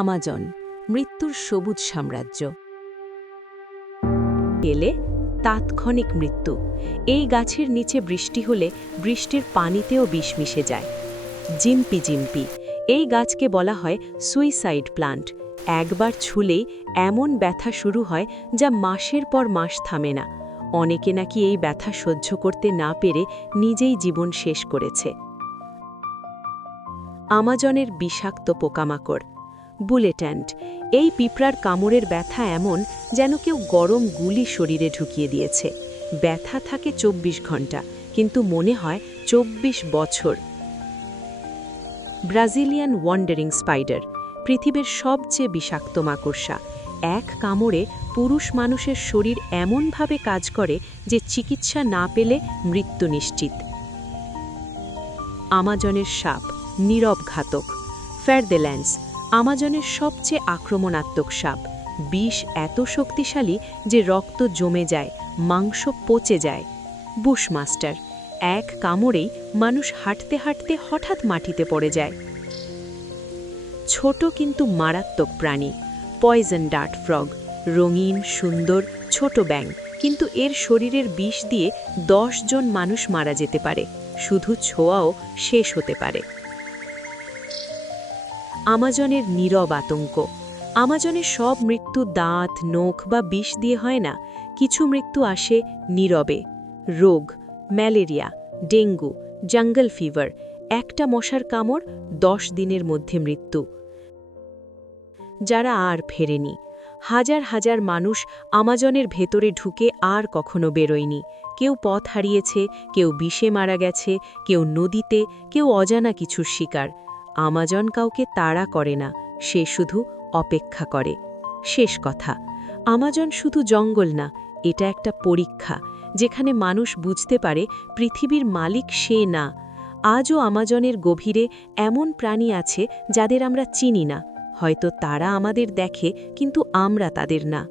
Amazon, মৃত্যুর সবুজ সাম্রাজ্য। এলে তাৎক্ষণিক মৃত্যু। এই গাছের নিচে বৃষ্টি হলে বৃষ্টির পানিতেও বিষ মিশে যায়। জিম্পি জিম্পি, এই গাছকে বলা হয় সুইসাইড প্লান্ট। একবার ছুলেই এমন ব্যথা শুরু হয় যা মাসের পর মাস থামে না। অনেকে নাকি এই ব্যথা সহ্য করতে না পেরে নিজেই জীবন শেষ করেছে। আমাজনের বিষাক্ত পোকামাকড়, বুলেট অ্যান্ট। এই পিঁপড়ার কামড়ের ব্যথা এমন যেন কেউ গরম গুলি শরীরে ঢুকিয়ে দিয়েছে। ব্যথা থাকে ২৪ ঘন্টা, কিন্তু মনে হয় ২৪ বছর। ব্রাজিলিয়ান ওয়ান্ডারিং স্পাইডার, পৃথিবীর সবচেয়ে বিষাক্ত মাকড়সা। এক কামড়ে পুরুষ মানুষের শরীর এমনভাবে কাজ করে যে চিকিৎসা না পেলে মৃত্যু নিশ্চিত। আমাজনের সাপ, নীরব ঘাতক। ফেরদেল্যান্ডস, আমাজনের সবচেয়ে আক্রমণাত্মক সাপ। বিষ এত শক্তিশালী যে রক্ত জমে যায়, মাংস পচে যায়। বুশমাস্টার, এক কামড়েই মানুষ হাঁটতে হাঁটতে হঠাৎ মাটিতে পড়ে যায়। ছোট কিন্তু মারাত্মক প্রাণী, পয়জন ডার্ট ফ্রগ। রঙিন, সুন্দর, ছোট ব্যাঙ, কিন্তু এর শরীরের বিষ দিয়ে ১০ জন মানুষ মারা যেতে পারে। শুধু ছোঁয়াও শেষ হতে পারে। আমাজনের নীরব আতঙ্ক। আমাজনের সব মৃত্যু দাঁত, নখ বা বিষ দিয়ে হয় না। কিছু মৃত্যু আসে নীরবে। রোগ, ম্যালেরিয়া, ডেঙ্গু, জঙ্গল ফিভার। একটা মশার কামড়, ১০ দিনের মধ্যে মৃত্যু। যারা আর ফেরেনি। হাজার হাজার মানুষ আমাজনের ভেতরে ঢুকে আর কখনো বেরোয়নি। কেউ পথ হারিয়েছে, কেউ বিষে মারা গেছে, কেউ নদীতে, কেউ অজানা কিছুর শিকার। আমাজন কাউকে তাড়া করে না, সে শুধু অপেক্ষা করে। শেষ কথা, আমাজন শুধু জঙ্গল না, এটা একটা পরীক্ষা, যেখানে মানুষ বুঝতে পারে পৃথিবীর মালিক সে না। আজও আমাজনের গভীরে এমন প্রাণী আছে যাদের আমরা চিনি না। হয়তো তারা আমাদের দেখে, কিন্তু আমরা তাদের না।